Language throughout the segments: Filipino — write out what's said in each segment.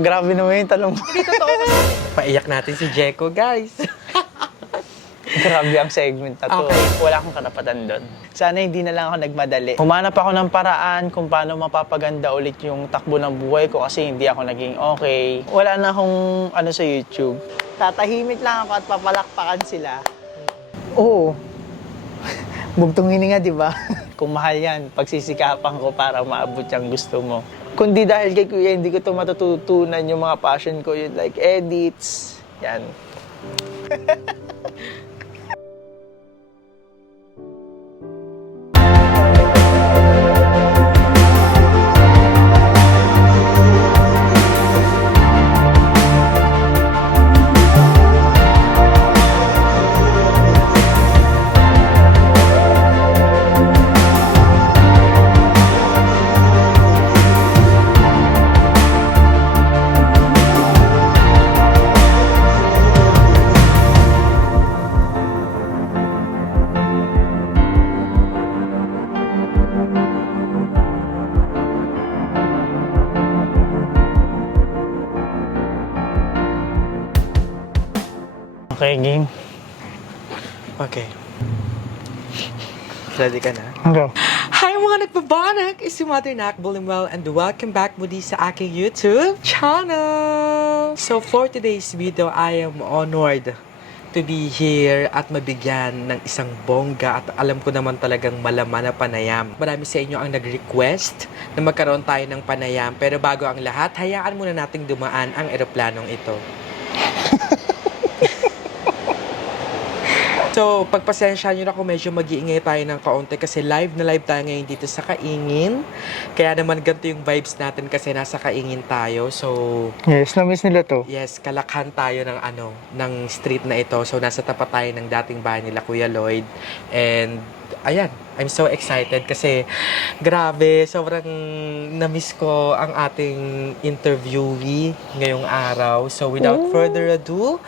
Grabe naman yung tanong mo. Hindi totoo kasi. Paiyak natin si Jeko, guys. Grabe ang segment na to. Okay. Wala akong karapatan doon. Sana hindi na lang ako nagmadali. Humanap ako ng paraan kung paano mapapaganda ulit yung takbo ng buhay ko kasi hindi ako naging okay. Wala na akong sa YouTube. Tatahimik lang ako at papalakpakan sila. Oo. Bugtong hininga, di ba? Kung mahal yan, pagsisikapan ko para maabot yung gusto mo. Kundi dahil kay Kuya, hindi ko ito matututunan yung mga passion ko, yun like edits, yan. Okay, game. Okay. Ready ka na? Okay. Hi mga nagbabanag! It's si Mother Nak Bulimwell and welcome back muli sa aking YouTube channel! So for today's video, I am honored to be here at mabigyan ng isang bongga at alam ko naman talagang malaman na panayam. Marami sa inyo ang nag-request na magkaroon tayo ng panayam pero bago ang lahat, hayaan muna nating dumaan ang eroplanong ito. So, pagpasensya nyo na kung medyo mag-iingay tayo ng kaunti kasi live na live tayo ngayon dito sa Kaingin. Kaya naman ganito yung vibes natin kasi nasa Kaingin tayo. So, Yes, na-miss nila to. yes, kalakhan tayo ng ng street na ito. So, nasa tapat tayo ng dating bahay nila Kuya Lloyd. And, ayan, I'm so excited kasi grabe, sobrang na-miss ko ang ating interviewee ngayong araw. So, without further ado,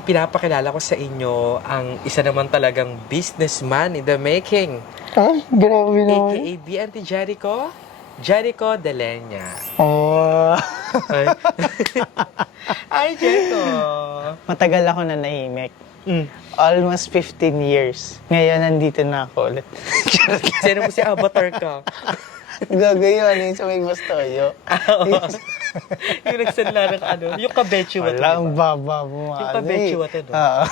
ipinapakilala ko sa inyo ang isa naman talagang businessman in the making. Grabe naman. AKA BNT Jericho, Jericho De Leña. Ay. Ay, Jericho. Matagal ako na nahimik. Mm. Almost 15 years. Ngayon, nandito na ako ulit. Sino mo si Avatar ka? Gagawin yun sa may bastoyo. Yung nagsanla ng yung kabetsua to. Wala, ang Diba? baba mo. Yung kabetsua to, no? Oo.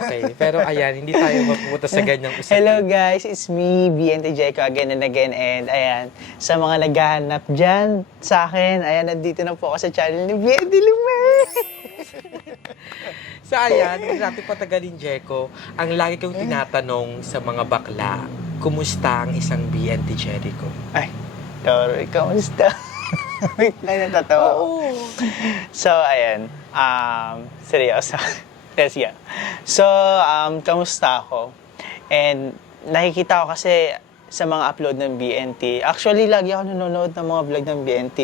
Okay, pero ayan, hindi tayo mapupunta sa ganyang usapan. Hello guys, it's me, BNT Jeko again and again. And ayan, sa mga naghahanap dyan sa akin, ayan, nandito na po ako sa channel ni BNT Lume. So ayan, hindi natin patagalin, Jeko. Ang lagi kong tinatanong sa mga bakla, kumusta ang isang BNT Jericho? Ay, Toro, ikaw, kamusta? Wait lang, natatawa ako. Oo. So, ayan. Seryoso. Yes, yeah. So, kamusta ako? And nakikita ko kasi sa mga upload ng BNT. Actually, lagi ako nanonood ng mga vlog ng BNT.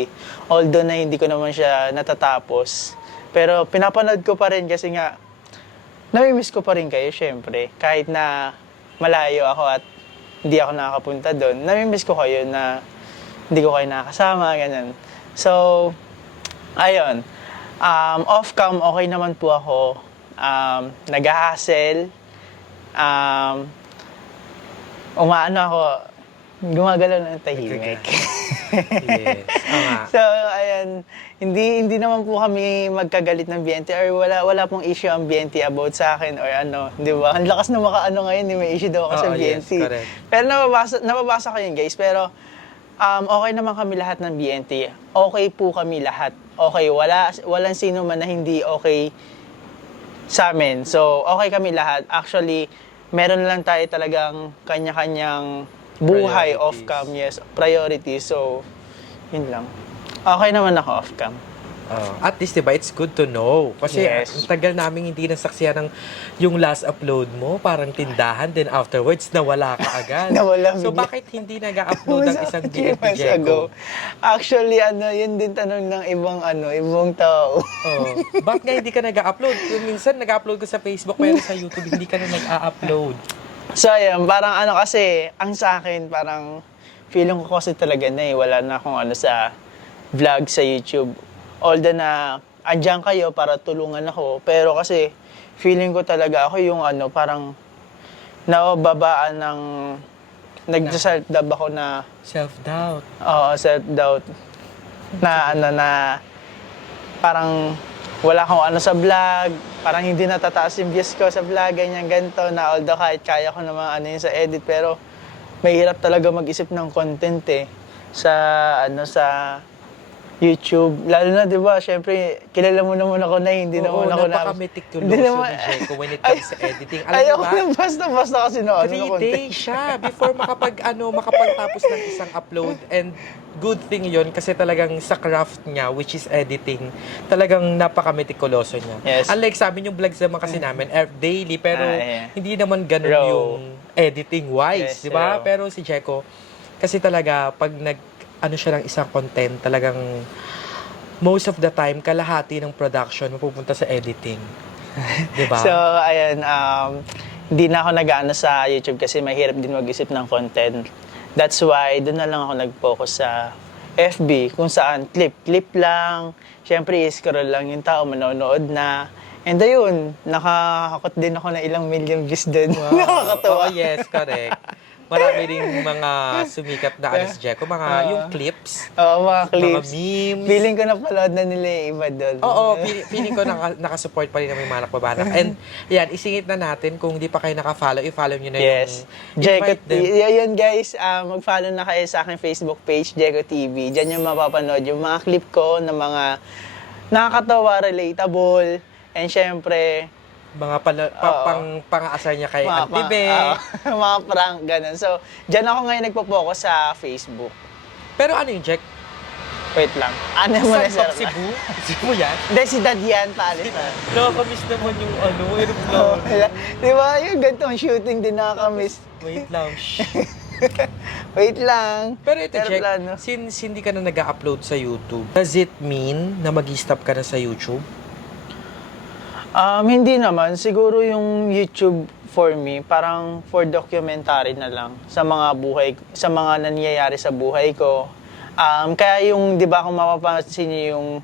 Although na hindi ko naman siya natatapos. Pero pinapanood ko pa rin kasi nga, nami-miss ko pa rin kayo, syempre. Kahit na malayo ako at hindi ako nakakapunta doon, nami-miss ko kayo na hindi ko kayo nakakasama, ganun. So, ayun. Off-cam, okay naman po ako. Nag-hustle. Gumagalaw ng tahimik. Yes. So, ayan. Hindi naman po kami magkagalit ng BNT or wala pong issue ang BNT about sa akin or di ba? Ang lakas na makaano ngayon, may issue daw ako sa BNT. Yes, correct. Pero nababasa ko yun, guys. Pero, okay naman kami lahat ng BNT. Okay po kami lahat. Okay, walang sino man na hindi okay sa amin. So, okay kami lahat. Actually, meron lang tayo talagang kanya-kanyang buhay Priorities. off-cam. Yes, priorities. So, yun lang. Okay naman ako off-cam. At least, diba, it's good to know. Kasi Yes. ang tagal namin hindi nasaksiyan ng yung last upload mo, parang tindahan, then afterwards, nawala ka agad. Nawala So, bigla. bakit hindi nag-upload ang isang Few BNT months Jeko? Actually, yun din tanong ng ibang tao. Oh, bakit nga hindi ka nag-upload? Minsan, nag-upload ka sa Facebook, pero sa YouTube, hindi ka na nag-upload. So, ayun, parang kasi, ang sa akin, parang, feeling ko kasi talaga na wala na akong sa vlog sa YouTube. Although na andyan kayo para tulungan ako, pero kasi feeling ko talaga ako yung parang nababaan ng nag-self-doubt ako na Self-doubt. self-doubt na na parang wala akong sa vlog, parang hindi natataas yung views ko sa vlog, ganyan, ganito, na although kahit kaya ko naman yun sa edit, pero mahirap talaga mag-isip ng content sa sa YouTube. Lalo na, di ba, syempre, kilala mo naman ako na hindi naman ako na... Napaka-meticuloso ni Jeko when it comes sa editing. Alam Ayaw mo ko ba? na basta-basta kasi na 3 days siya before makapagtapos ng isang upload, and good thing yon kasi talagang sa craft niya, which is editing, talagang napaka-meticuloso niya. Yes. Unlike sa amin yung vlogs naman kasi namin, daily, pero yeah. hindi naman ganun Raw. yung editing-wise, Yes, di ba? raw. Pero si Jeko, kasi talaga, pag siya ng isang content, talagang most of the time, kalahati ng production mapupunta sa editing. Di ba? So, ayan, hindi na ako nag-ano sa YouTube kasi mahirap din mag-isip ng content. That's why, doon na lang ako nag-focus sa FB, kung saan clip lang. Siyempre, scroll lang yung tao, manonood na. And ayun, nakakakot din ako na ilang million views din. Wow. Nakakatawa. Oh, yes, correct. Marami ring mga sumikat na si Jeko, yung clips, Oo, mga clips. mga memes. Feeling ko napaload na nila yung iba doon. Oo, feeling ko nakasupport pa rin ng mga nakbabanak. And yan, isingit na natin, kung hindi pa kayo nakafollow, i-follow nyo na Yes. yung Jeko invite them. Yun guys, mag-follow na kayo sa aking Facebook page, Jeko TV. Diyan yung mapapanood yung mga clip ko na mga nakakatawa, relatable, and syempre, Mga pang-aasar niya kay mga, Auntie Be. mga prank, ganun. So, diyan ako ngayon nagpo-focus sa Facebook. Pero ano yung Jack? Wait lang. Ano mo na, Saan sir? ba? Cebu? Cebu yan? Hindi, si Dad yan, paalis na. Nakakamiss naman yung aeroplano. Di ba, yung gantong shooting din nakakamiss. Wait lang. Shh. Wait lang. Pero ito, Jack, Aeroplano. since hindi ka na nag-upload sa YouTube, does it mean na mag-stop ka na sa YouTube? Hindi naman. Siguro yung YouTube for me, parang for documentary na lang sa mga sa mga nangyayari sa buhay ko. Kaya yung, di ba, kung mapapansin niyo yung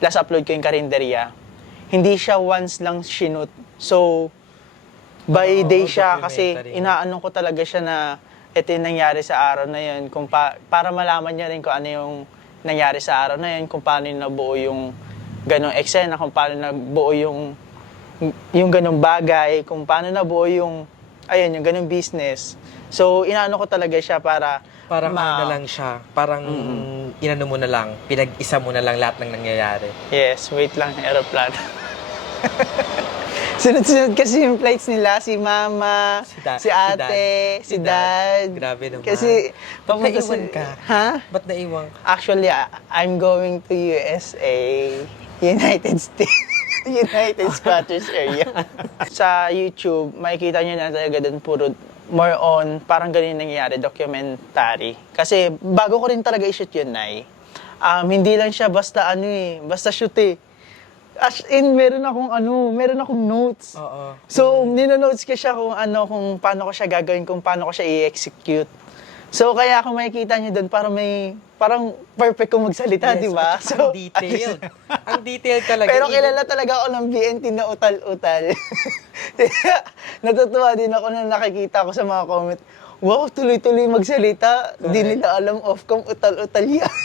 last upload ko yung Karinderya, hindi siya once lang shoot. So, by Oo, day siya kasi documentary. inaano ko talaga siya na ito yung nangyari sa araw na yun. Kung para malaman niya rin kung ano yung nangyari sa araw na yun, kung paano yung nabuo yung ganong eksena, kung paano nabuo yung ganong bagay, kung paano nabuo yung ganong business. So, inaano ko talaga siya para Parang ano na lang siya. Parang inano mo na lang, pinag-isa mo na lang lahat ng nangyayari. Yes, wait lang, aeroplano. Sunod-sunod kasi yung flights nila, si Mama, si Ate, si Dad. Grabe naman. Kasi, Ba't naiwan ka? Ha? Ba't naiwan ka? Actually, I'm going to USA, United States. United Squatters Area. Sa YouTube, makikita nyo na talaga doon puro more on, parang ganun yung nangyayari, documentary. Kasi bago ko rin talaga i-shoot yun, Nay. Hindi lang siya basta basta shoot As in, meron akong notes. Oo. So, nino-notes ko siya kung paano ko siya gagawin, kung paano ko siya i-execute. So, kaya kung makikita niyo doon, parang perfect kung magsalita, Yes, di ba? at saka ang detailed. Ang detailed talaga. Pero kilala talaga ako ng BNT na utal-utal. Natutuwa din ako na nakikita ko sa mga comment, wow, tuloy-tuloy magsalita. Di nila alam off-cam, utal-utal yan.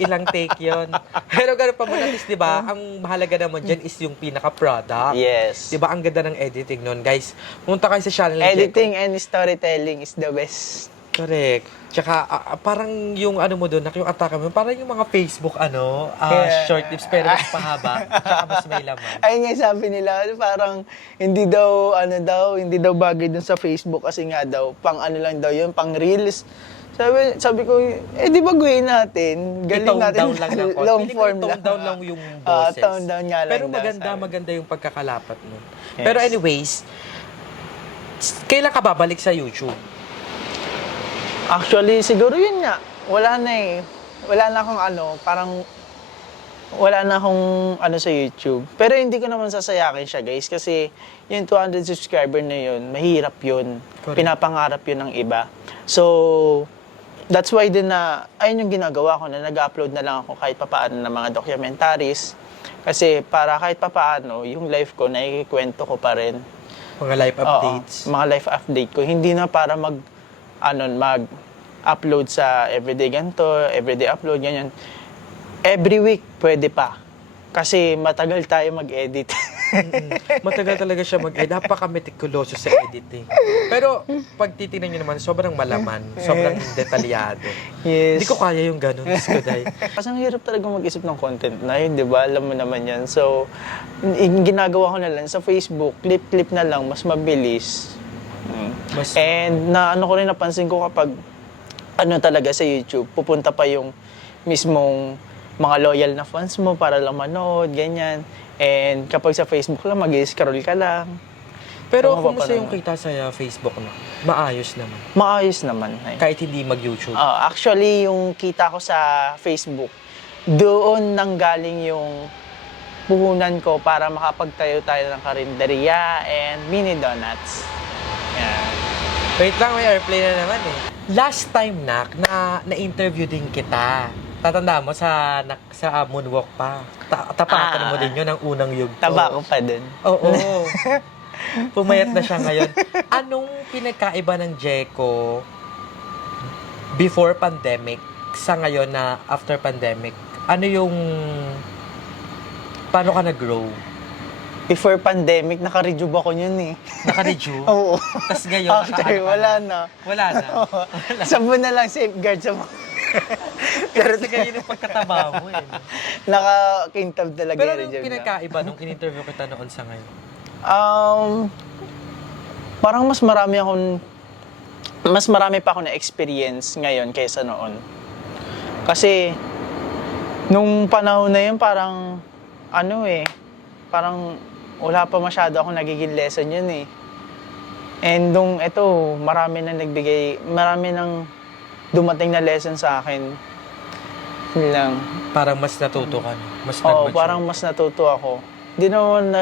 ilang take yon. Pero gano'n pa muna, di ba? Ang mahalaga naman dyan is yung pinaka-product. Yes. Di ba? Ang ganda ng editing nun. Guys, punta kayo sa channel ni Editing and storytelling is the best. Correct. Tsaka parang yung ano mo doon, yung atake mo, parang yung mga Facebook Yeah. short clips pero mas pahaba. Tsaka mas may laman. Ayun nga sabi nila, parang hindi daw bagay dun sa Facebook kasi nga daw, pang ano lang daw yun, pang reels. Sabi ko, di baguhin natin. Galing I-tone natin. down lang ng konti. Long Feeling ko form tone lang. down lang yung boses. Tone down nga lang Pero daw, sabi. maganda yung pagkakalapat mo. Yes. Pero anyways, kailan ka babalik sa YouTube? Actually, siguro yun nga. Wala na Wala na akong wala na akong sa YouTube. Pero hindi ko naman sasayakin siya, guys. Kasi yung 200 subscriber na yun, mahirap yun. Correct. Pinapangarap yun ng iba. So, that's why din na, ayun yung ginagawa ko, na nag-upload na lang ako kahit papaano ng mga documentaries. Kasi para kahit papaano, yung life ko, naikikwento ko pa rin. Mga live updates. Oo, mga life update ko. Hindi na para mag-upload sa everyday ganito, everyday upload, ganyan. Every week, pwede pa. Kasi matagal tayo mag-edit. Matagal talaga siya mag-edit. Napaka-meticuloso sa editing. Pero, pag titignan nyo naman, sobrang malaman. Sobrang detalyado. Yes. Hindi ko kaya yung ganun. Skuday. Kasi ang hirap talaga mag-isip ng content na yun, di ba? Alam mo naman yan. So, yung ginagawa ko na lang sa Facebook, clip-clip na lang, mas mabilis. And ano ko rin napansin ko kapag talaga sa YouTube, pupunta pa yung mismong mga loyal na fans mo para lang manood, ganyan. And kapag sa Facebook lang, mag-scroll ka lang. Pero So, kumusta yung mapapanood. kita sa Facebook na? Maayos naman. Maayos naman. Ay. Kahit hindi mag-YouTube. Actually, yung kita ko sa Facebook, doon nanggaling yung puhunan ko para makapagtayo tayo ng karinderya and mini donuts. Yan. Wait lang, may airplane na naman eh. Last time, na-interview din kita. Tatanda mo sa moonwalk pa. Tapatan mo din yun ang unang yugto. Taba ko pa din. Oo. Pumayat na siya ngayon. Anong pinagkaiba ng Jeko before pandemic sa ngayon na after pandemic? Ano yung... Paano ka nag-grow? Before pandemic, naka-rejuve ako yun eh. Naka-rejuve? Oo. Tapos ngayon, After, naka-ano ka wala na? na. Wala na. Sabon na lang, safeguard sa mga. Pero sa ganyan yung pagkataba mo eh. Naka-kintab talaga Pero yung anong rejuve na. pinagkaiba nung in-interview kita noon sa ngayon? Parang mas marami pa ako na experience ngayon kaysa noon. Kasi, nung panahon na yun, parang, parang wala pa masyado akong nagiging lesson yun eh. And nung marami nang dumating na lesson sa akin. Yun lang. Parang mas natuto ka na. Mas Oo, nag-mature. parang mas natuto ako. Hindi naman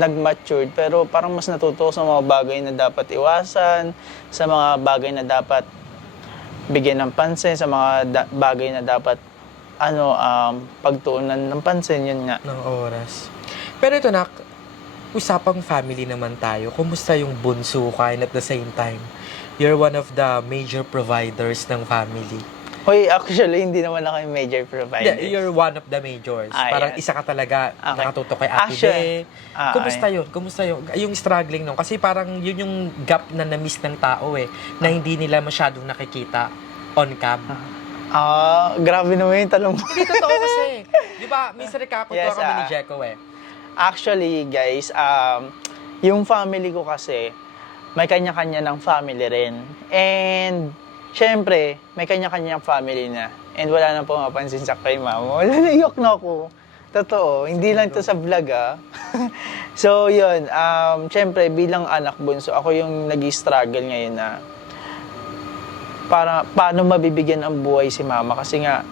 nag-matured, pero parang mas natuto ako sa mga bagay na dapat iwasan, sa mga bagay na dapat bigyan ng pansin, sa mga bagay na dapat pagtuunan ng pansin, yun nga. Ng oras. Pero ito usapang family naman tayo. Kumusta yung bunso ka and at the same time, you're one of the major providers ng family. Hoy, actually, hindi naman ako yung major provider. Yeah, you're one of the majors. Parang yan. isa ka talaga Okay. nakatuto kay Ate Actually, Be. Kumusta yun? Kumusta yun? Yung struggling nung. Kasi parang yun yung gap na na-miss ng tao eh. Na hindi nila masyadong nakikita on cam. Grabe naman yung tanong mo. Hindi totoo kasi. Di ba, minsan nagkakunto Yes, kami ni Jeko eh. Actually, guys, yung family ko kasi, may kanya-kanya ng family rin. And, syempre, may kanya-kanyang family na. And wala na pumapansin sa kay mama. Wala, naiyak na ako. Totoo, hindi lang to sa vlog So, yun, syempre, bilang anak bunso, ako yung nag-struggle ngayon na paano mabibigyan ang buhay si mama. Kasi nga,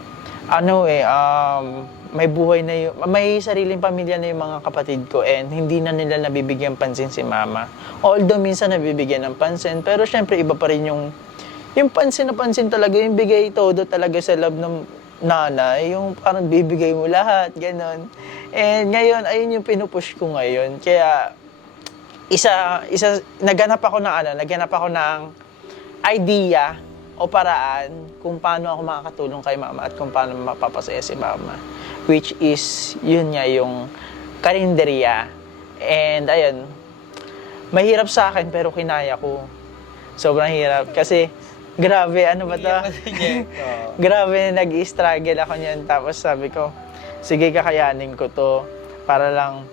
may buhay na may sariling pamilya na yung mga kapatid ko and hindi na nila nabibigyan pansin si mama. Although minsan nabibigyan ng pansin, pero syempre iba pa rin yung pansin na pansin talaga, yung bigay todo talaga sa love ng nanay, yung parang bibigay mo lahat, ganon. And ngayon, ayun yung pinupush ko ngayon. Kaya, naghanap ako ng idea o paraan kung paano ako makakatulong kay mama at kung paano mapapasaya si mama. Which is, yun nga yung karinderya. And ayun, mahirap sa akin pero kinaya ko. Sobrang hirap kasi grabe, ano ba to? Grabe, nag-i-struggle ako niyan. Tapos sabi ko, sige, kakayanin ko to para lang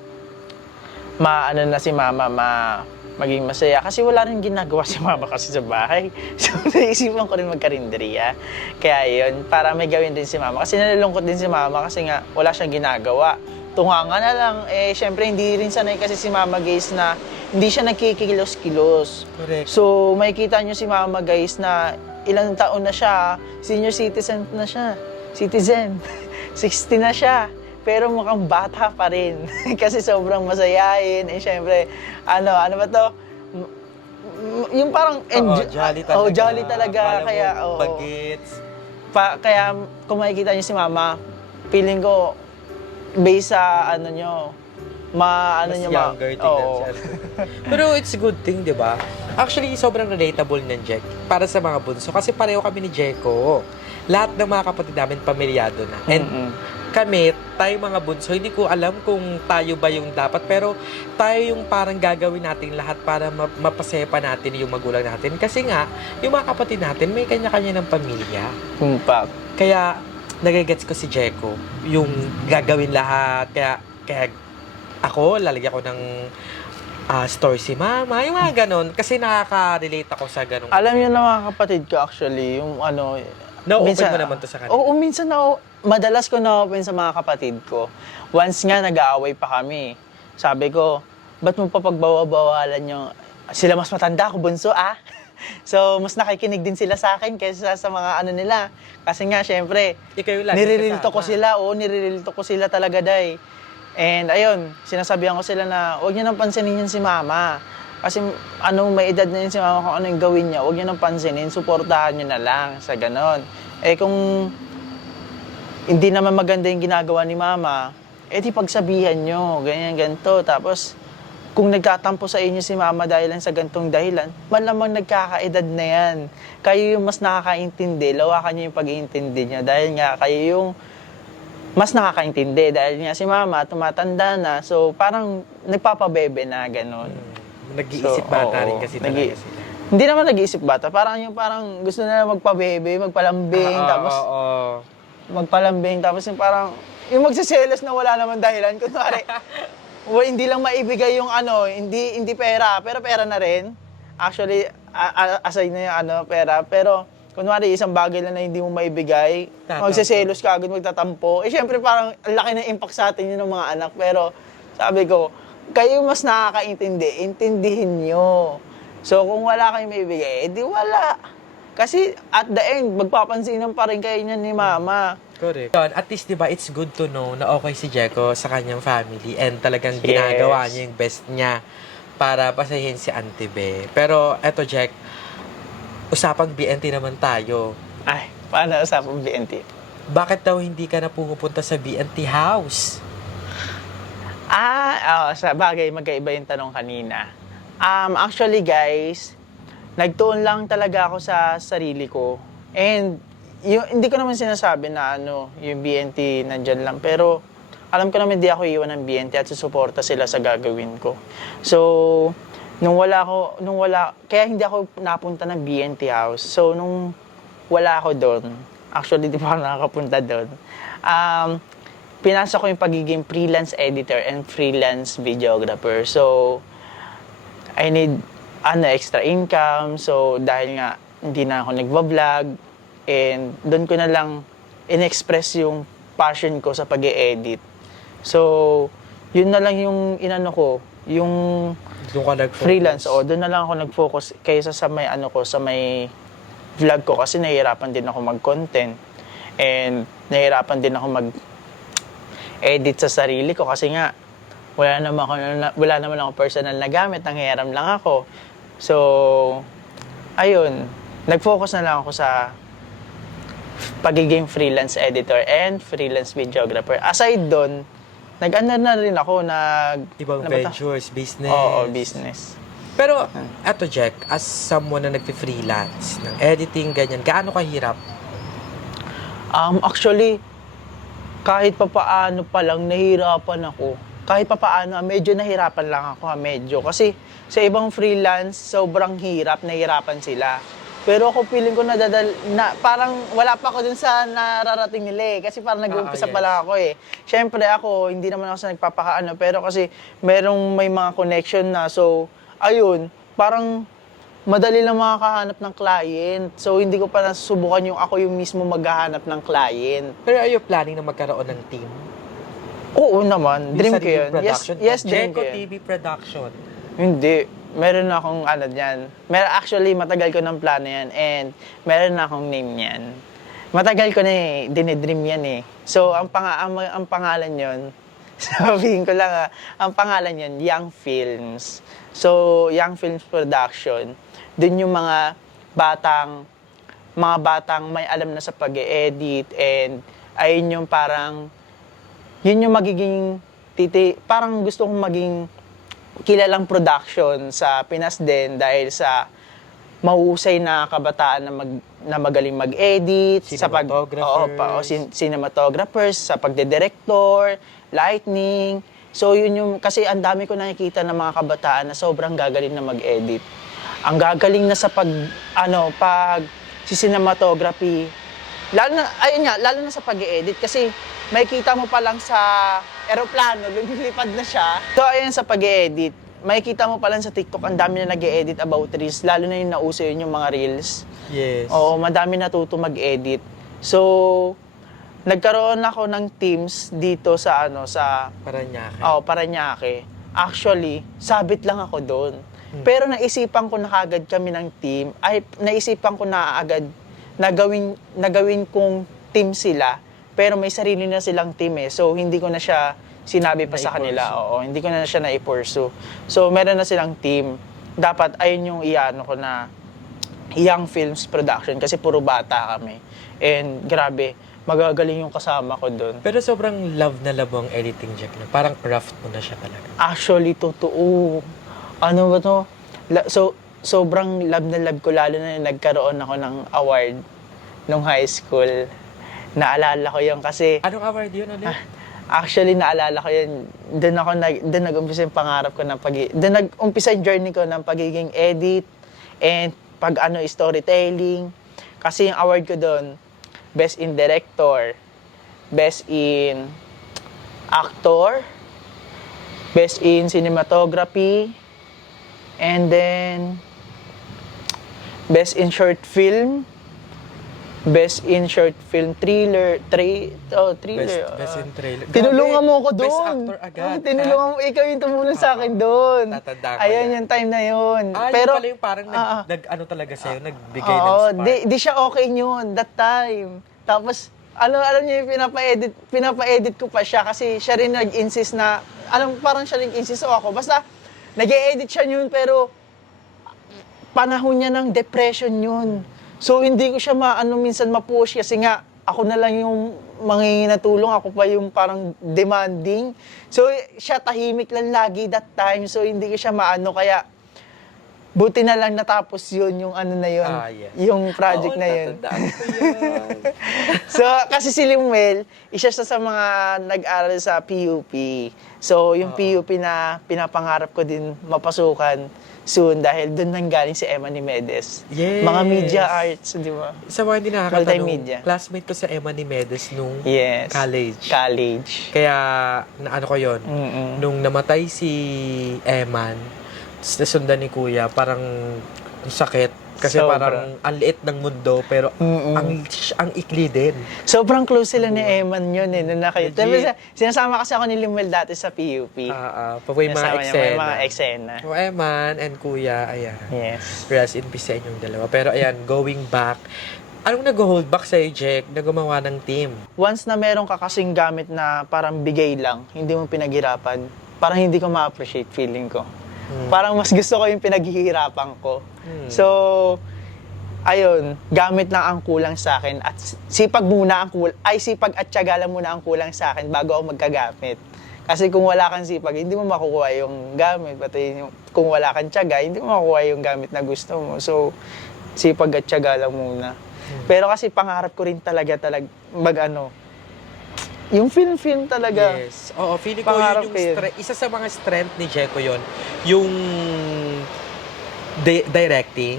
na si mama, maging masaya. Kasi wala rin ginagawa si mama kasi sa bahay. So, naisipan ko rin magkarinderya. Kaya yun, para may gawin din si mama. Kasi nalulungkot din si mama kasi nga wala siyang ginagawa. Tunganga na lang. Syempre, hindi rin sanay kasi si mama, guys, na hindi siya nagkikilos-kilos. Correct. So, makikita nyo si mama, guys, na ilang taon na siya. Senior citizen na siya. 60 na siya. Pero mukhang bata pa rin. Kasi sobrang masayahin. Eh, syempre, ano ba to? yung parang jolly talaga. Oh, jolly talaga. Kala Kaya, mo, bagets. kaya kung makikita niyo si Mama, feeling ko, based sa ano nyo, Mas younger, tingnan siya. Pero it's a good thing, di ba? Actually, sobrang relatable niyan, Jack. Para sa mga bunso. Kasi pareho kami ni Jeko. Lahat ng mga kapatid namin, pamilyado na. And kami, tayo mga bunso, hindi ko alam kung tayo ba yung dapat. Pero tayo yung parang gagawin natin lahat para mapasaya pa natin yung magulang natin. Kasi nga, yung mga kapatid natin, may kanya-kanya ng pamilya. Kumpak. Kaya, nagigets ko si Jeko. Yung gagawin lahat. Kaya ako, lalagyan ko ng story si Mama, yung mga ganon. Kasi nakaka-relate ako sa ganon. Alam niyo na mga kapatid ko actually, yung ano... Na-open mo naman to sa kanila? Oo, minsan madalas ko na-open sa mga kapatid ko. Once nga, nag-aaway pa kami. Sabi ko, ba't mo pa pagbawabawalan yung... Sila mas matanda ako, bunso, ah? So, mas nakikinig din sila sa akin kaysa sa mga ano nila. Kasi nga, syempre, nirirelito ko sila. Oo, nirirelito ko sila talaga, day. And ayun, sinasabihan ko sila na huwag niyo nang pansinin yun si Mama. Kasi may edad na yun si Mama, kung ano yung gawin niya, huwag niyo nang pansinin, suportahan niyo na lang sa ganon. Eh kung hindi naman maganda yung ginagawa ni Mama, di pagsabihan niyo, ganyan, ganito. Tapos, kung nagtatampo sa inyo si Mama dahil lang sa gantong dahilan, malamang nagkakaedad na yan. Kayo yung mas nakakaintindi, lawakan niyo yung pag-iintindi niyo. Dahil nga, kayo yung mas nakakaintindi dahil nga si Mama tumatanda na, so parang nagpapabebe na gano'n. Nag-iisip bata rin kasi talaga sila. Hindi naman nag-iisip bata, parang gusto na magpabebe, magpalambing, tapos yung parang yung magsiselos na wala naman dahilan, kunwari hindi lang maibigay yung hindi pera, pero pera na rin. Actually, aside na yung pera, pero kunwari, isang bagay lang na hindi mo maibigay, magsiselos ka agad, magtatampo. Syempre, parang ang laki ng impact sa atin yun ng mga anak. Pero, sabi ko, kayo mas nakakaintindi, intindihin nyo. So, kung wala kayong maibigay, edi wala. Kasi, at the end, magpapansinan pa rin kayo niyan ni Mama. Correct. At least, di ba, it's good to know na okay si Jeko sa kanyang family and talagang ginagawa niya yung best niya para pasahin si Auntie Be. Pero, eto, Jack, usapang BNT naman tayo. Ay, paano usapang BNT? Bakit daw hindi ka na pumupunta sa BNT house? Sa bagay, magkaiba yung tanong kanina. Actually, guys, nagtuon lang talaga ako sa sarili ko. And, hindi ko naman sinasabi na yung BNT nandyan lang. Pero, alam ko naman hindi ako iwan ng BNT at susuporta sila sa gagawin ko. So, kaya hindi ako napunta ng BNT house. So, nung wala ako doon, actually, di pa ako nakakapunta doon, pinasok ko yung pagiging freelance editor and freelance videographer. So, I need extra income. So, dahil nga, hindi na ako nagbablog, and doon ko na lang in-express yung passion ko sa pag-e-edit. So, yun na lang yung yung freelance, doon na lang ako nag-focus kaysa sa may sa may vlog ko kasi nahihirapan din ako mag-content and nahihirapan din ako mag-edit sa sarili ko kasi nga wala naman ako personal na gamit, nanghihiram lang ako. So, ayun, nag-focus na lang ako sa pagiging freelance editor and freelance videographer. Aside doon, na rin ako, ibang ventures, business. Oo, business. Pero, ato Jack, as someone na nagpi-freelance, ng editing, ganyan, gaano kahirap? Actually, kahit papaano pa lang, nahihirapan ako. Kahit papaano, medyo nahirapan lang ako, medyo. Kasi sa ibang freelance, sobrang hirap, nahihirapan sila. Pero ako feeling ko parang wala pa ako dun sa nararating nila eh. Kasi parang nag-uumpisa pa lang ako eh. Siyempre ako, hindi naman ako sa nagpapakaano. Pero kasi may mga connection na. So, ayun, parang madali lang makakahanap ng client. So, hindi ko pa nasusubukan yung ako yung mismo maghahanap ng client. Pero are you planning na magkaroon ng team? Oo naman. Dream ko yun. Yes, dream ko yun. Jeko TV Production. Hindi. Meron na akong dyan. Actually, matagal ko ng plano yan and meron na akong name yan. Matagal ko na dinidream yan eh. So, ang pangalan yon sabihin ko lang ang pangalan yon Young Films. So, Young Films Production. dun yung mga batang may alam na sa pag-edit, and ayun yung parang, yun yung magiging, parang gusto kong maging kilalang production sa Pinas din dahil sa mahusay na kabataan na magaling mag-edit, cinematographers, sa pagdidirektor, lighting. So yun yung, kasi ang dami ko nakikita ng mga kabataan na sobrang gagaling na mag-edit. Ang gagaling na sa cinematography. Lalo na sa pag-edit kasi makikita mo pa lang sa eroplano, lumilipad na siya. So ayun sa pag-edit, makikita mo pa lang sa TikTok, ang dami na nag-edit about reels, lalo na yung nauso yun yung mga reels. Yes. Oo, madami natuto mag-edit. So, nagkaroon ako ng teams dito sa Paranaque. Paranaque. Actually, sabit lang ako doon. Pero naisipan ko na kagad kami ng team, naisipan ko na agad na gawin kong team sila, pero may sarili na silang team eh. So, hindi ko na siya sinabi pa sa kanila. Oo, hindi ko na siya na-pursue. So, meron na silang team. Dapat, ayun yung ko na Young Films Production kasi puro bata kami. And grabe, magagaling yung kasama ko doon. Pero sobrang love na love ang editing, Jack. No? Parang craft mo na siya talaga. Actually, totoo. Ano ba to? Sobrang love na love ko, lalo na nagkaroon ako ng award nung high school. Naalala ko yun kasi... Anong award yun ulit? Actually, naalala ko yun. Doon nag-umpisa yung pangarap ko ng doon nag-umpisa yung journey ko ng pagiging edit and storytelling. Kasi yung award ko doon, Best in Director, Best in Actor, Best in Cinematography, and then Best in Short Film, Best in Short Film Thriller. Best in Trailer. Tinulungan mo ako doon. Best Actor agad. Tinulungan mo, ikaw yung tumulong sa akin doon. Tatanda ko Ayan yan. yung time na yun. Pero, yun pala yung parang nag-ano talaga sa'yo, nagbigay ng Oo, spark. di siya okay yun, that time. Tapos, alam niyo yung pinapa-edit ko pa siya kasi siya rin nag-insist na, parang siya nag-insist o ako. Basta, nag-e-edit siya yun, pero panahon niya ng depression yun. So, hindi ko siya minsan ma-push kasi nga, ako na lang yung manghingi na tulong, ako pa yung parang demanding. So, siya tahimik lang lagi that time, so hindi ko siya kaya buti na lang natapos yun, yung Yes. yung project na yun. Tatandaan ko yun. So, kasi si Limuel, isa siya sa mga nag-aral sa PUP. So, yung PUP na pinapangarap ko din mapasukan soon dahil doon nanggaling si Emma Nimedes. Yes. Mga media arts, di ba? Sa mga hindi nakakatanong, Multimedia. classmate ko sa Emma Nimedes nung Yes. college. Kaya, naano ko yun, nung namatay si Eman, nasundan ni Kuya, parang sakit. Kasi Sobra. parang ang liit ng mundo, pero ang ikli din. Sobrang close sila ni Eman yun eh, nung nakita. Legit. Sinasama kasi ako ni Limuel dati sa PUP. Papoy mga Sinasama niya, eksena. may mga eksena. So, Eman and Kuya, ayan. Yes. Rest in peace sa inyong dalawa. Pero ayan, going back, anong nag-hold back sa'yo, Jack, na gumawa ng team? Once na meron ka kasing gamit na parang bigay lang, hindi mo pinaghirapan, parang hindi ko ma-appreciate feeling ko. Parang mas gusto ko yung pinaghihirapan ko. So, ayun, gamit lang ang kulang sa akin at sipag at tiyaga lang muna ang kulang sa akin bago ako magkagamit. Kasi kung wala kang sipag, hindi mo makukuha yung gamit. Pati kung wala kang tiyaga, hindi mo makukuha yung gamit na gusto mo. So, sipag at tiyaga lang muna. Pero kasi pangarap ko rin talaga yung film talaga. Yes. Oo, feeling ko Pangarap yun ko yun. yung isa sa mga strength ni Jeko yun. Yung directing.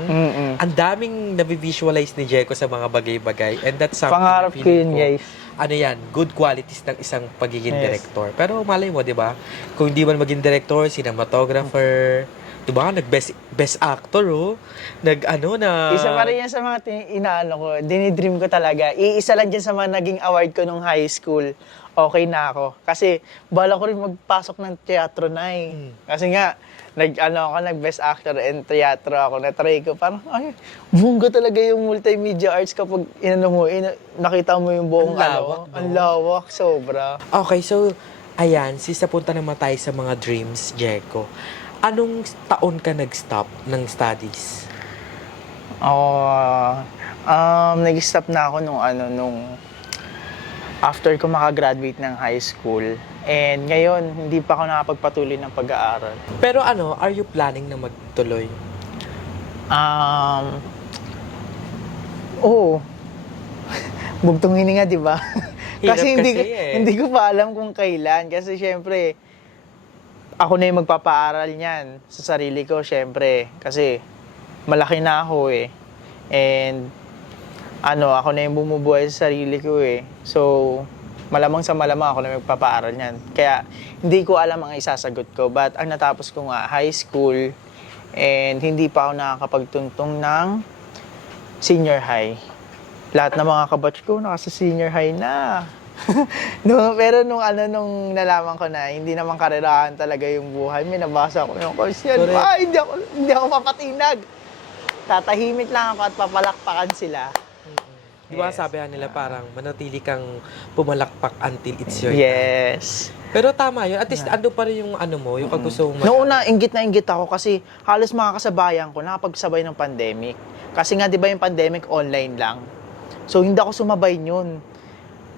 Ang daming nabivisualize ni Jeko sa mga bagay-bagay. And that's something Pangarap na ko feeling yun, guys. Ano yan, good qualities ng isang pagiging Yes. director. Pero malay mo, di ba? Kung hindi man maging director, cinematographer, di ba? Best actor, oh. Isa pa rin yan sa mga ko, dinidream ko talaga. Iisa lang dyan sa mga naging award ko nung high school. Okay na ako. Kasi, bala ko rin magpasok ng teatro na eh. Kasi nga, nag-best actor and teatro ako. Na-try ko, parang, bungga talaga yung multimedia arts kapag nakita mo yung buong Ang lawak, no? Ang lawak, sobra. Okay, so, ayan, papunta naman tayo sa mga dreams, Jeko. Anong taon ka nag-stop ng studies? Oh, nag-stop na ako nung after ko makagraduate ng high school. And ngayon, hindi pa ako nakapagpatuloy ng pag-aaral. Pero ano, are you planning na magtuloy? Oo. Bugtong hininga, di ba? Hirap kasi kasi eh. hindi ko pa alam kung kailan. Kasi syempre, ako na yung magpapaaral niyan sa sarili ko, syempre. Kasi malaki na ako eh. And ako na yung bumubuhay sa sarili ko eh. So, malamang sa malamang ako na yung magpapaaral niyan. Kaya, hindi ko alam ang isasagot ko. But, ang natapos ko nga, high school, and hindi pa ako nakakapagtuntong ng senior high. Lahat ng mga kabatch ko, nasa senior high na. No, pero nung nalaman ko na, hindi naman karerahan talaga yung buhay. May nabasa ko yung course yan. Correct. Hindi ako papatinag. Tatahimik lang ako at papalakpakan sila. Di ba Yes. sabi nila parang manatili kang pumalakpak until it's your time. Yes. Pero tama yun. At least ando pa rin yung yung pag gusto mong Noong una, inggit na inggit ako kasi halos mga kasabayan ko nakapagsabay ng pandemic. Kasi nga, di ba yung pandemic online lang? So, hindi ako sumabay yun.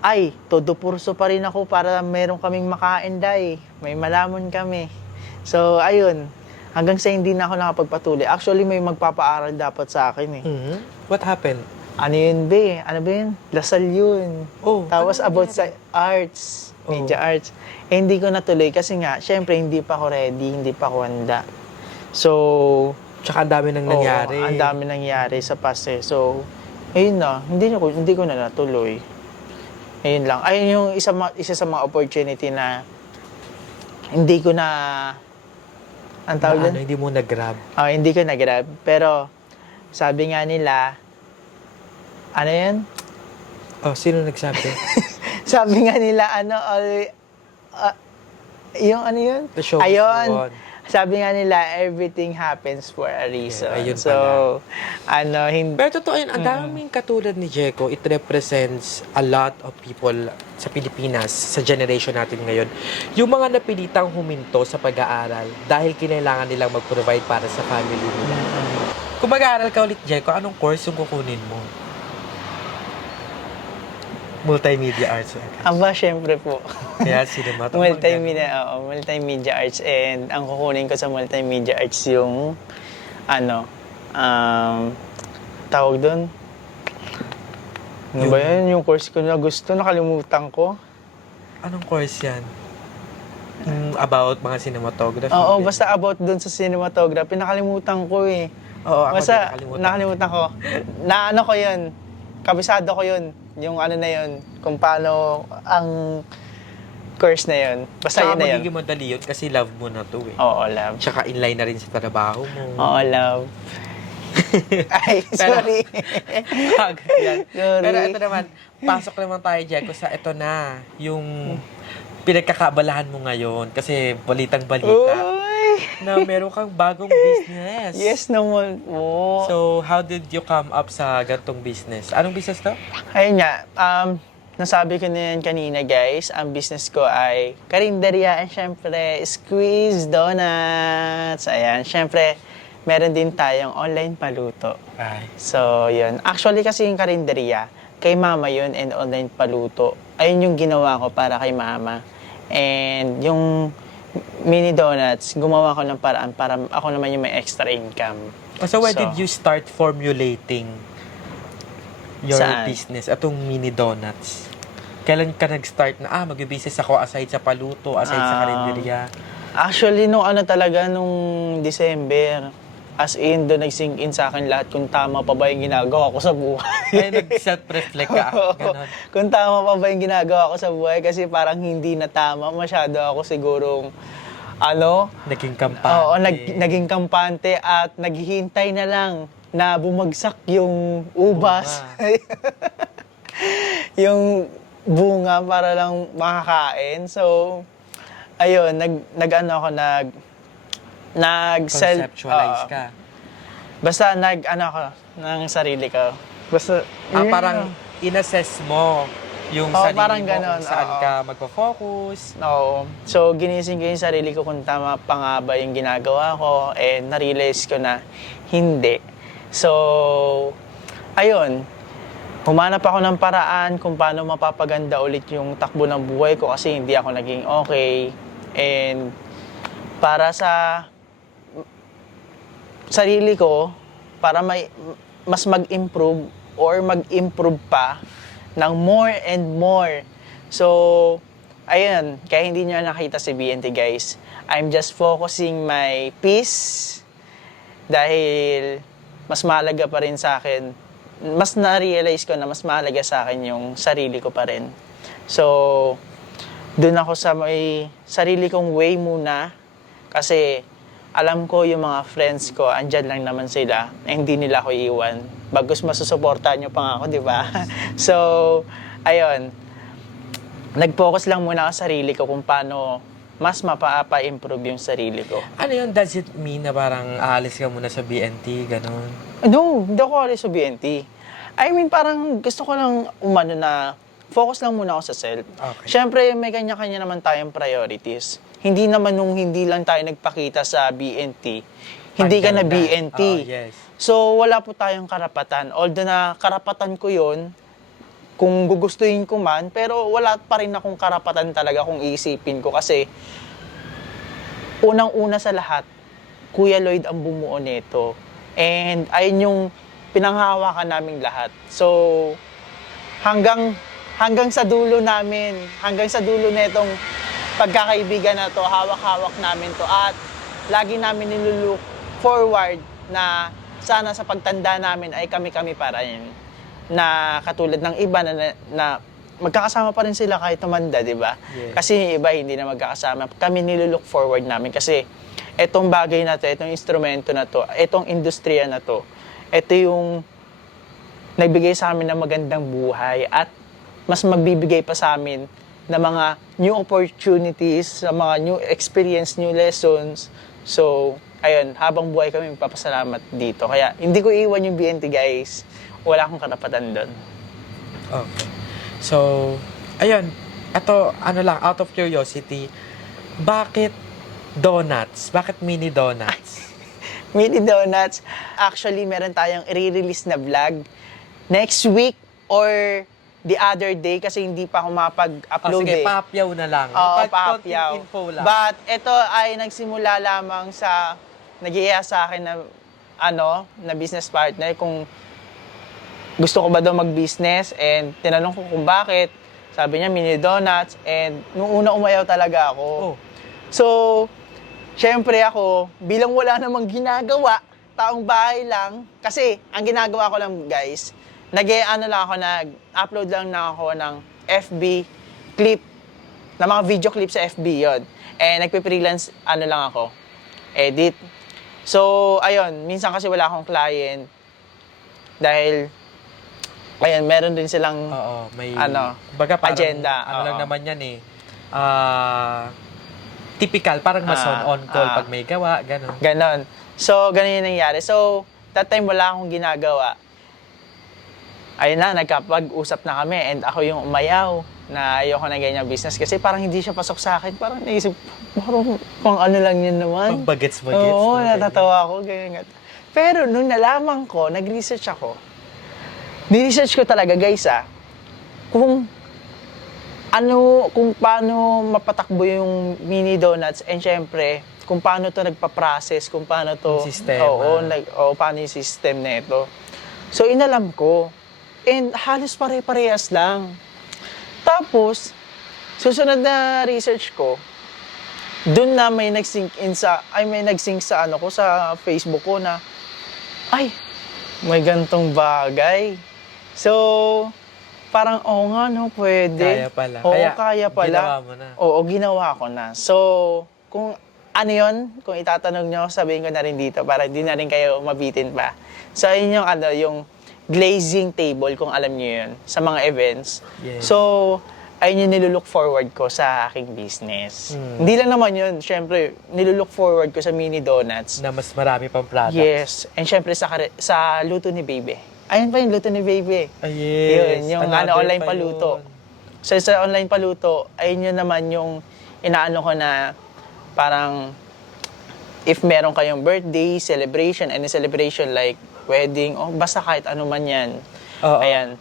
Ay, todo purso pa rin ako para meron kaming makain, day. May malamon kami. So, ayun. Hanggang sa hindi na ako nakapagpatuloy. Actually, may magpapaaral dapat sa akin eh. Mhm. What happened? Ano yun, be? Ano ba yun? Lasal yun. Oh, Tapos ano about nangyari? sa arts, Oh. media arts. Eh, hindi ko natuloy kasi nga, syempre, hindi pa ako ready, hindi pa ako handa. So, Tsaka ang dami nang nangyari. oo, ang dami nangyari sa past eh. So, ayun na, hindi ko na natuloy. Ayun lang. Ayun yung isa sa mga opportunity na hindi ko na, ang tawag Na doon? hindi mo nag-grab. Hindi ko na-grab. Pero, sabi nga nila, ano yan? Oh, sino nagsabi? Sabi nga nila, yung ano yun? The show must Ayun. go on. Sabi nga nila, everything happens for a reason. Yeah, ayun so, hindi... Pero totoo yun, ang daming katulad ni Jeko, it represents a lot of people sa Pilipinas, sa generation natin ngayon. Yung mga napilitang huminto sa pag-aaral dahil kinailangan nilang mag-provide para sa family nila. Kung mag-aaral ka ulit, Jeko, anong course yung kukunin mo? Multimedia arts. Aba, syempre po. Kaya cinema. Multimedia arts. And ang kukunin ko sa multimedia arts yung, tawag doon? Ano ba yun? Yung course ko na gusto, nakalimutan ko. Anong course yan? About mga cinematography? Oo, basta about doon sa cinematography, nakalimutan ko eh. Oo, ako Basta, din nakalimutan ko. Na ko yun. Kabisado ko yun. Yung na yun. Kung paano ang course na yun. Basta Tsaka yun na yun. magiging madali yun kasi love mo na to eh. Oo, love. Tsaka inline na rin sa trabaho mo. Oo, love. Ay, sorry. Yan. Sorry. Pero ito naman, pasok naman tayo, Jeko, sa ito na, yung pinagkakabalahan mo ngayon. Kasi balitang-balita Uy! na meron kang bagong business. Yes naman po. So, how did you come up sa gantong business? Anong business to? Ayun nga, nasabi ko na yan kanina guys, ang business ko ay karinderya and syempre squeeze donuts. Ayan, syempre meron din tayong online paluto. Ay. So, yun. Actually kasi yung karinderya, kay mama yun and online paluto. Ayun yung ginawa ko para kay mama. And yung mini donuts, gumawa ko ng paraan para ako naman yung may extra income. So, when did you start formulating your Saan? business? Atong mini donuts. Kailan ka nag-start na, mag-business ako aside sa paluto, aside sa karinderya? Actually, nung December, as in, doon nag-sink in sa akin lahat kung tama pa ba yung ginagawa ko sa buhay. Ay, nag-self-reflect ka. Ganon. Kung tama pa ba yung ginagawa ko sa buhay kasi parang hindi na tama. Masyado ako sigurong, Naging kampante. oo, naging kampante at naghihintay na lang na bumagsak yung ubas. Yung bunga para lang makakain. So, ayun, Conceptualize ka. Basta ako ng sarili ko. Basta Parang in-assess mo yung Oo, sarili parang mo ganon, kung saan oo. ka magpo-focus. Oo. So, ginising ko yung sarili ko kung tama pa nga ba yung ginagawa ko. And na-realize ko na hindi. So, ayun, humanap ako ng paraan kung paano mapapaganda ulit yung takbo ng buhay ko kasi hindi ako naging okay. And para sa sarili ko, para mas mag-improve or mag-improve pa ng more and more. So, ayun, kaya hindi nyo nakita si BNT guys. I'm just focusing my peace dahil mas mahalaga pa rin sa akin. Mas na-realize ko na mas mahalaga sa akin yung sarili ko pa rin. So, dun ako sa may sarili kong way muna kasi alam ko yung mga friends ko, andyan lang naman sila, hindi nila ako iwan. Bagkus masusuportahan nyo pa nga ako, di ba? So, ayun, nag-focus lang muna ako sa sarili ko kung paano mas mapa-improve yung sarili ko. Ano yun? Does it mean na parang aalis ka muna sa BNT, ganun? No, hindi ako alis sa BNT. I mean, parang gusto ko lang umano na focus lang muna ako sa self. Okay. Siyempre, may kanya-kanya naman tayong priorities. Hindi naman nung hindi lang tayo nagpakita sa BNT, hindi ka na BNT. Oh, yes. So, wala po tayong karapatan. Although na karapatan ko yon kung gugustuhin ko man, pero wala pa rin akong karapatan talaga kung iisipin ko kasi unang-una sa lahat, Kuya Lloyd ang bumuo nito. And ayun yung pinanghahawakan naming lahat. So, hanggang sa dulo namin, hanggang sa dulo netong pagkakaibigan na to, hawak-hawak namin to at lagi namin nilulook forward na sana sa pagtanda namin ay kami-kami pa rin. Na katulad ng iba na magkakasama pa rin sila kahit tumanda, di ba? Yes. Kasi yung iba hindi na magkakasama. Kami nilulook forward namin kasi etong bagay na to, etong instrumento na to, etong industriya na to, ito yung nagbigay sa amin ng magandang buhay at mas magbibigay pa sa amin ng mga new opportunities, sa mga new experience, new lessons. So, ayun, habang buhay kami magpapasalamat dito. Kaya hindi ko iiwan yung BNT guys. Wala akong karapatan doon. Okay. So, ayun. Ito, ano lang, out of curiosity, bakit donuts? Bakit mini donuts? Mini Donuts, actually meron tayong i-release na vlog next week or the other day kasi hindi pa ako mapag-upload Sige, papyaw na lang. Oo, Konting papyaw. info lang. But ito ay nagsimula lamang sa nag-iiya sa akin na na business partner kung gusto ko ba daw mag-business and tinanong ko kung bakit. Sabi niya mini donuts and nung una umayaw talaga ako. Oh. So, syempre ako, bilang wala namang ginagawa, taong bahay lang, kasi ang ginagawa ko lang guys, nag-upload lang na ako ng FB clip, na mga video clip sa FB yon. Eh, nagpe-freelance, lang ako, edit. So, ayun, minsan kasi wala akong client, dahil, ayun, meron din silang, Oo, may baga parang, agenda. lang Oo. naman yan eh. Typical, parang mas on call pag may gawa, gano'n. Ganon. So, ganun yung nangyari. So, that time wala akong ginagawa. Ayun na, nagkapag-usap na kami and ako yung umayaw na ayoko na ganyan business kasi parang hindi siya pasok sa akin. Parang naisip, parang kung ano lang yun naman. Pang bagets. Oo, no, natatawa ako, ganyan. Pero nung nalaman ko, nag-research ako. Ni-research ko talaga guys kung paano mapatakbo yung mini donuts and syempre, kung paano to nagpa-process, kung paano to... Sistema. Paano yung system nito. So, inalam ko. And halos pare-parehas lang. Tapos, susunod na research ko, dun na may nag-sync sa sa Facebook ko na, ay, may gantong bagay. So, parang, nga, no, pwede. Kaya pala. Oo, kaya pala. Ginawa mo na. Oo, ginawa ko na. So, kung ano yun, kung itatanong nyo, sabihin ko na rin dito para hindi na rin kayo mabitin pa. So, yun yung, yung glazing table, kung alam nyo yun, sa mga events. Yes. So, ayun yung nilulook forward ko sa aking business. Hindi lang naman yun. Siyempre, nilulook forward ko sa mini donuts. Na mas marami pang products. Yes. And siyempre, sa luto ni Baby. Ayun pa yung luto ni Baby. Yes. Yun, yung online paluto. So, sa online paluto, ayun yun naman yung inaano ko na parang if meron kayong birthday, celebration, any celebration like wedding, o basta kahit ano man yan. Oo. Ayan,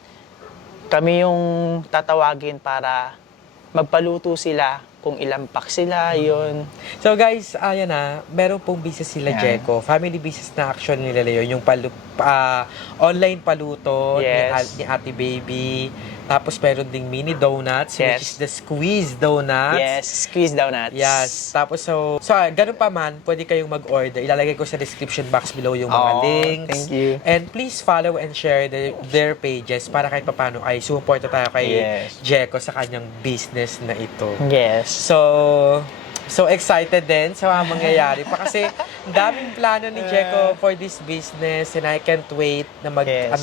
kami yung tatawagin para magpaluto sila kung ilang pack sila, yun. So guys, ayan na, meron pong business sila, Yan. Jeko. Family business na action nila yun. Yung online paluto Yes. ni Ate Baby. Tapos meron ding mini donuts, which Yes. is the squeeze donuts. Yes, squeeze down nuts. Yes. Tapos ganun pa man, pwede kayong mag-order. Ilalagay ko sa description box below yung mga Oh, links. thank you. And please follow and share their pages para kahit papano ay suporta tayo kay Yes. Jeko sa kanyang business na ito. Yes. So excited din sa mga mangyayari pa kasi ang daming plano ni Jeko for this business and I can't wait na Yes.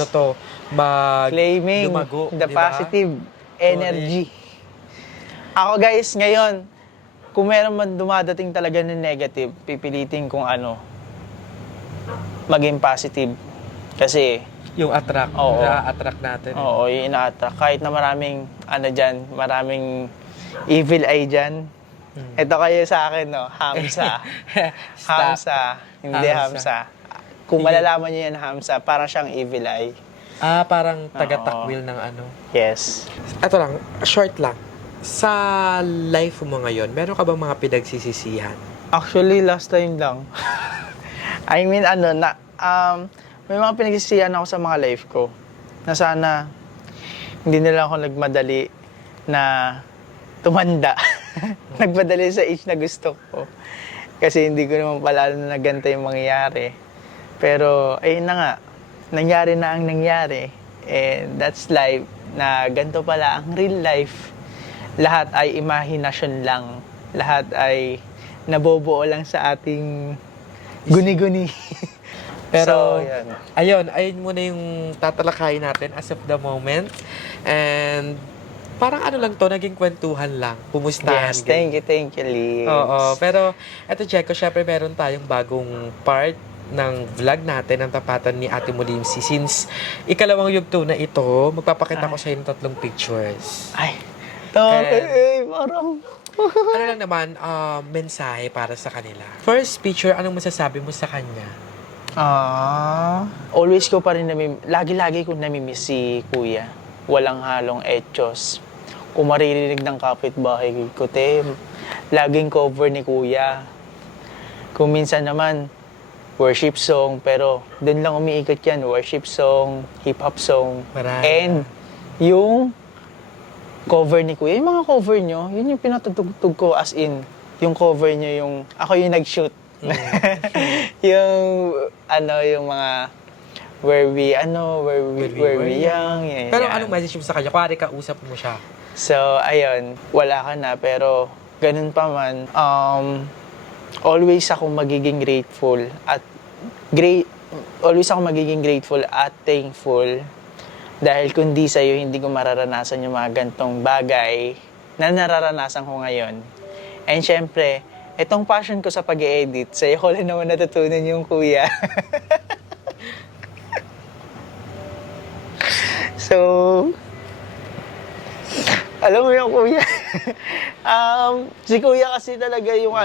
Claiming lumago, the di ba? positive energy. Ako guys, ngayon, kung meron man dumadating talaga ng negative, pipilitin kung maging positive. Kasi, Yung Oo. na-attract natin. oo, yung ina-attract. Kahit na maraming, maraming evil eye dyan. Ito kayo sa akin, no? Hamsa. Stop. Hamsa. Hindi Hamsa. Hamsa. Kung malalaman niyo yan, Hamsa, parang siyang evil eye. Parang taga-takwil ng ano. Yes. Ito lang, short lang. Sa life mo ngayon, meron ka bang mga pinagsisisihan? Actually, last time lang. I mean, may mga pinagsisihan ako sa mga life ko. Na sana, hindi nila ako nagmadali na tumanda. Nagmadali sa age na gusto ko. Kasi hindi ko naman pala alam na ganito yung mangyayari. Pero, ayun na nga. Nangyari na ang nangyari. And that's life. Na ganito pala ang real life. Lahat ay imahinasyon lang. Lahat ay nabobuo lang sa ating guni-guni. Pero, So, yan. ayun muna yung tatalakayin natin as of the moment. And, parang ano lang to, naging kwentuhan lang. Pumustahan. Yes, thank you, Liz. Oo, pero eto, Jeko, syempre meron tayong bagong part ng vlog natin, ang tapatan ni Ate Molimsi. Since ikalawang yugto na ito, magpapakita ko sa inyo 3 pictures. Ay, parang... Ano lang naman, mensahe para sa kanila. First picture, anong masasabi mo sa kanya? Always ko pa rin lagi-lagi ko namimiss si Kuya. Walang halong etchos. Kung maririnig ng kapitbahay ko, laging cover ni Kuya. Kung minsan naman, worship song, pero dun lang umiikot yan, worship song, hip-hop song, Marami. and yung cover ni Kuya. Yung mga cover nyo, yun yung pinatutugtog ko as in, yung cover nyo, yung, ako yung nag-shoot. yung, yung mga, where we young. Yan, Pero yan. anong message mo sa kanya? Kuwari ka, usap mo siya. So, ayun, wala ka na, pero ganun pa man, always ako magiging grateful at thankful dahil kundi sa'yo, hindi ko mararanasan yung mga gantong bagay na nararanasan ko ngayon. And syempre, itong passion ko sa pag-edit, sa'yo ko lang naman natutunan yung Kuya. So, alam mo yung Kuya, si Kuya kasi talaga yung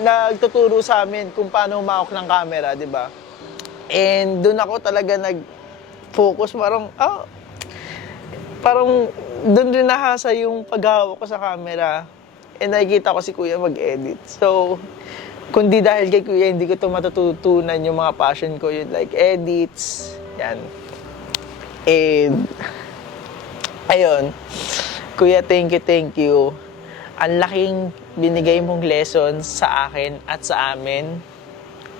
nagtuturo sa amin kung paano umawak ng camera, di ba? And doon ako talaga nag-focus, parang doon rin nahasa yung paghawak ko sa camera. And nakikita ko si Kuya mag-edit. So, kundi dahil kay Kuya, hindi ko ito matututunan yung mga passion ko, yung like edits, yan. And, ayun, Kuya, thank you. Ang laking binigay mong lessons sa akin at sa amin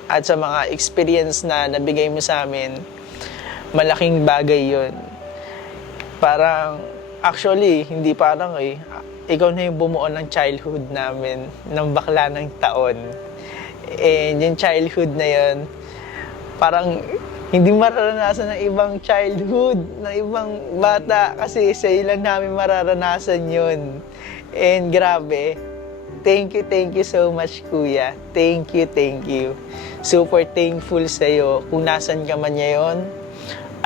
at sa mga experience na nabigay mo sa amin. Malaking bagay yun. Parang, actually, hindi parang ikaw na yung bumuo ng childhood namin, ng bakla ng taon. And yung childhood na yun, parang hindi mararanasan ng ibang childhood, ng ibang bata, kasi sa'yo lang namin mararanasan yun. And grabe, thank you so much, Kuya. Thank you. Super thankful sa'yo. Kung nasan ka man ngayon,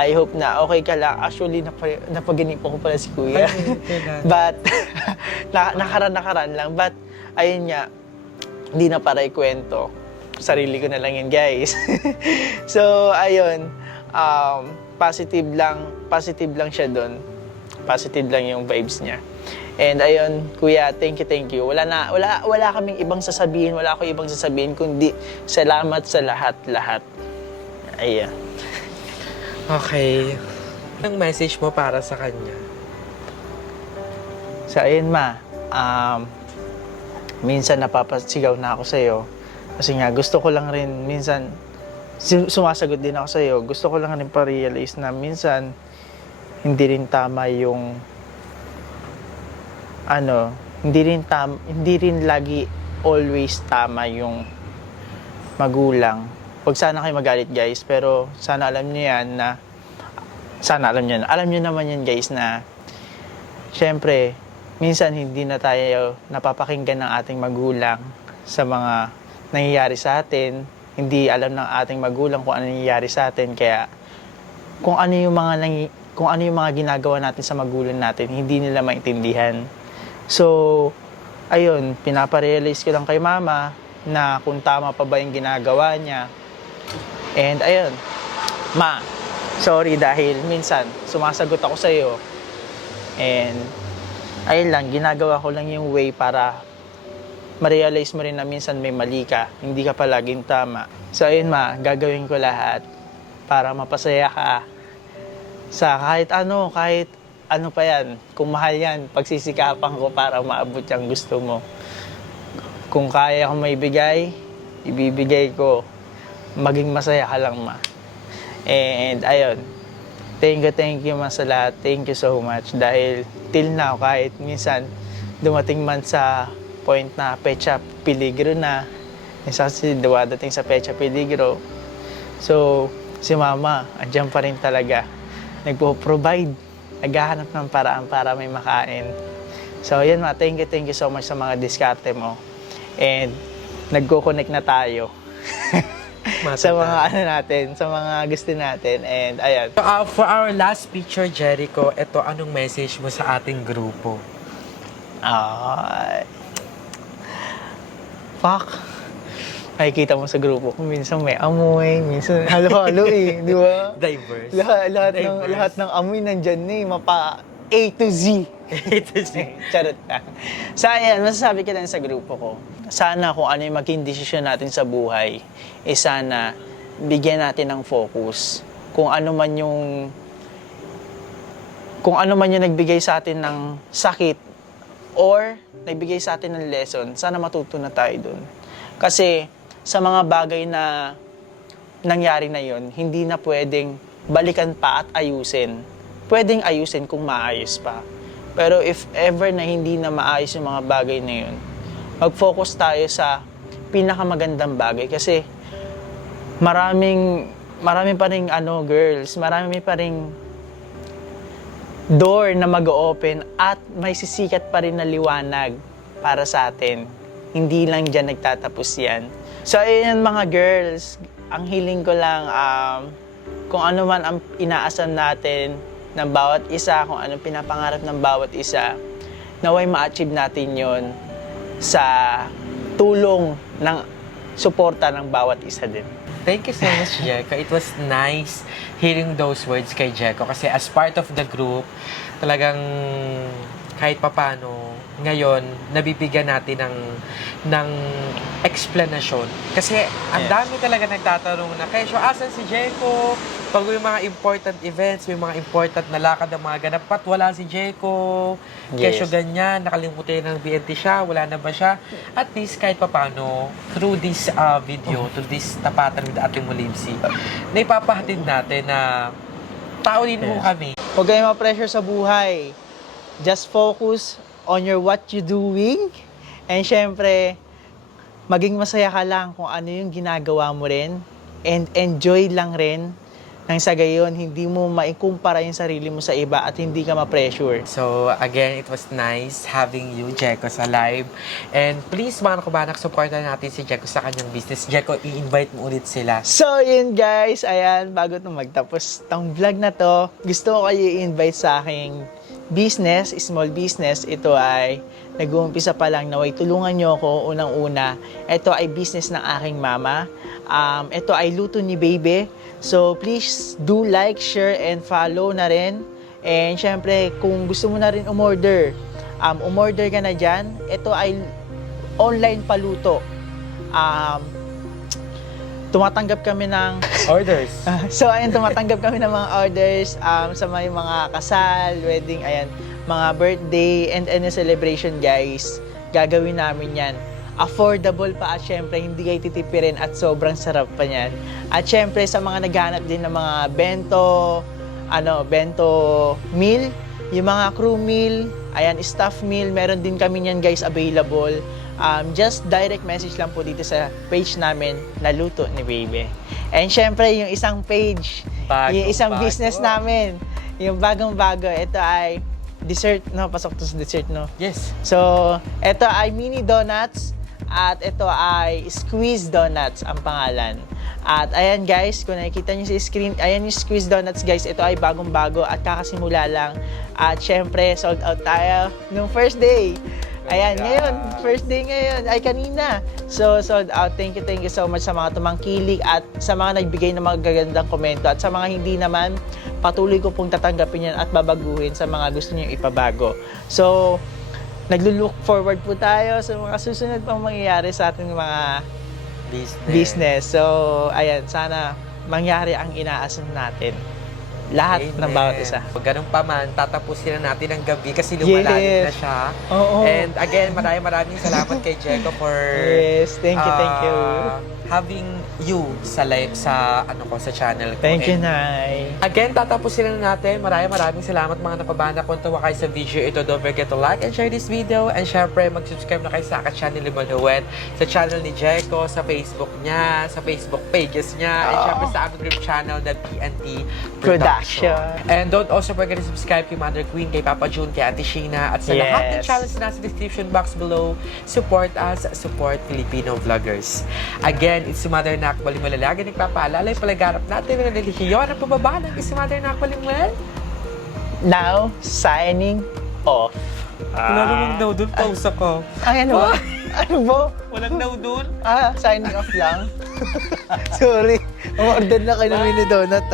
I hope na okay ka lang. Actually, napaginip ko pala si Kuya. But, nakaraan lang. But, ayun nga, hindi na para ikwento. sarili ko na lang yun, guys. So, ayun, positive lang siya doon. Positive lang yung vibes niya. And ayun, kuya, thank you. Wala kaming ibang sasabihin, wala ako ibang sasabihin, kundi salamat sa lahat. Ayan. Okay. Anong message mo para sa kanya? So, ayun minsan napapasigaw na ako sa'yo. Kasi nga, gusto ko lang rin, minsan, sumasagot din ako sa'yo. Gusto ko lang rin pa-realize na minsan, hindi rin tama yung, hindi rin lagi always tama yung magulang. Huwag sana kayo magalit, guys, pero sana alam niyo naman yan, guys, na syempre, minsan hindi na tayo napapakinggan ng ating magulang sa mga nangyayari sa atin. Hindi alam ng ating magulang kung ano nangyayari sa atin. Kaya kung ano yung mga ginagawa natin sa magulang natin, hindi nila maintindihan. So, ayun, pinaparealize ko lang kay mama na kung tama pa ba yung ginagawa niya. And ayun, ma, sorry dahil minsan sumasagot ako sa iyo. And ayun lang, ginagawa ko lang yung way para ma-realize mo rin na minsan may mali ka, hindi ka palaging tama. So ayun gagawin ko lahat para mapasaya ka sa kahit ano pa yan. Kung mahal yan, pagsisikapan ko para maabot yung gusto mo. Kung kaya akong maibigay, ibibigay ko. Maging masaya ka lang, ma. And ayun, thank you sa lahat. Thank you so much. Dahil till now, kahit minsan dumating man sa point na pecha peligro na, minsan kasi dumadating sa pecha peligro. So, si mama, andyan pa rin talaga. Nagpo-provide, naghahanap ng paraan para may makain. So, yan thank you so much sa mga diskarte mo. And, nagko-connect na tayo. sa mga sa mga gusto natin. And ayan. So, for our last picture, Jericho, anong message mo sa ating grupo? Fuck. Makikita mo sa grupo ko, minsan may amoy, minsan halo-halo di ba? Diverse. Lahat ng amoy nandyan mapa A to Z. Charot lang. So ayan, masasabi ko lang sa grupo ko, sana kung ano yung maging desisyon natin sa buhay, sana bigyan natin ng focus. Kung ano man yung nagbigay sa atin ng sakit or nagbigay sa atin ng lesson, sana matuto na tayo dun. Kasi sa mga bagay na nangyari na yon, hindi na pwedeng balikan pa at ayusin. Pwedeng ayusin kung maayos pa. Pero if ever na hindi na maayos yung mga bagay na yun, mag-focus tayo sa pinakamagandang bagay. Kasi marami pa rin girls, marami pa rin door na mag-open at may sisikat pa rin na liwanag para sa atin. Hindi lang dyan nagtatapos yan. So ayun mga girls, ang hiling ko lang, kung ano man ang inaasam natin ng bawat isa, kung anong pinapangarap ng bawat isa, naway ma-achieve natin yon sa tulong ng suporta ng bawat isa din. Thank you so much, Jericho. It was nice hearing those words kay Jericho kasi as part of the group, talagang kahit papano, ngayon, nabibigyan natin ng explanation. Kasi ang dami talaga nagtatanong na, Kesyo, asan si Jericho? Pag may mga important events, may mga important na lakad ng mga ganap, pat wala si Jericho. Kesyo ganyan, nakalimutan ng BNT siya, wala na ba siya? At least kahit papano, through this video, to this Tapatan with Ate Mulimsi, na ipapahatid natin na tao din mo kami. Huwag kayong ma-pressure sa buhay. Just focus on what you doing. And syempre, maging masaya ka lang kung ano yung ginagawa mo rin. And enjoy lang rin. Nang sa gayon, hindi mo maikumpara yung sarili mo sa iba at hindi ka ma-pressure. So, again, it was nice having you, Jericho, sa live. And please, mga kabanak, supportan natin si Jericho sa kanyang business. Jericho, i-invite mo ulit sila. So, yun guys. Ayan, bago nung magtapos tong vlog na to, gusto ko kayo i-invite sa aking business, small business. Ito ay nag-uumpisa pa lang, naway tulungan nyo ako unang-una. Ito ay business ng aking mama. Ito ay luto ni Baby. So please do like, share, and follow na rin. And syempre, kung gusto mo na rin umorder, umorder ka na dyan. Ito ay online paluto. Tumatanggap kami ng Orders. so ayun, tumatanggap kami ng mga orders sa may mga kasal, wedding, ayan, mga birthday and any celebration, guys. Gagawin namin yan. Affordable pa at syempre hindi kayo titipirin at sobrang sarap pa niyan. At syempre sa mga naghahanap din ng mga bento meal, yung mga crew meal, ayan, staff meal, meron din kami niyan, guys, available. Just direct message lang po dito sa page namin na Luto ni Baby. And syempre, yung isang page, yung isang business namin, yung bagong-bago, ito ay dessert, no? Pasok to sa dessert, no? Yes. So, ito ay mini donuts at ito ay squeeze donuts ang pangalan. At ayan, guys, kung nakikita nyo sa screen, ayan yung squeeze donuts, guys. Ito ay bagong-bago at kakasimula lang. At syempre, sold out tayo nung first day. Ayan, ngayon, first day ngayon, ay kanina. So, sold out. Thank you so much sa mga tumangkilik at sa mga nagbigay ng mga gagandang komento. At sa mga hindi naman, patuloy ko pong tatanggapin yan at babaguhin sa mga gusto niyo ipabago. So, naglo-look forward po tayo sa mga susunod pang mangyayari sa ating mga business. So, ayan, sana mangyari ang inaasam natin. Lahat Amen. ng bawat isa. Pag ganun pa man, tatapusin na natin ang gabi kasi lumalalim na siya. Oo. And again, maraming salamat kay Jeko for Yes, thank you. having you sa sa channel ko. Thank you, And Nay. again, tatapusin na natin. Maraming salamat mga napabana. Kung tawa kayo sa video ito, don't forget to like and share this video. And syempre, mag-subscribe na kayo sa aking channel ni Manuel, sa channel ni Jeko, sa Facebook niya, sa Facebook pages niya, and syempre sa aming group channel na PNT Production. And don't also forget to subscribe kay Mother Queen, kay Papa June, kay Ate Sheena, at sa lahat ng channels na nasa description box below. Support us, support Filipino vloggers. Again, it's si Mother Nak Balimuel. Lagi nagpapaalala yung palagarap natin na nalihiyon ang pababa ng si Mother Nak Balimuel. Now, signing off. Wala namang daw doon, pause ako. Ay, ano ba? Ano ba? Walang daw doon. Signing off lang. Sorry. Umorder na kayo ng mini donut,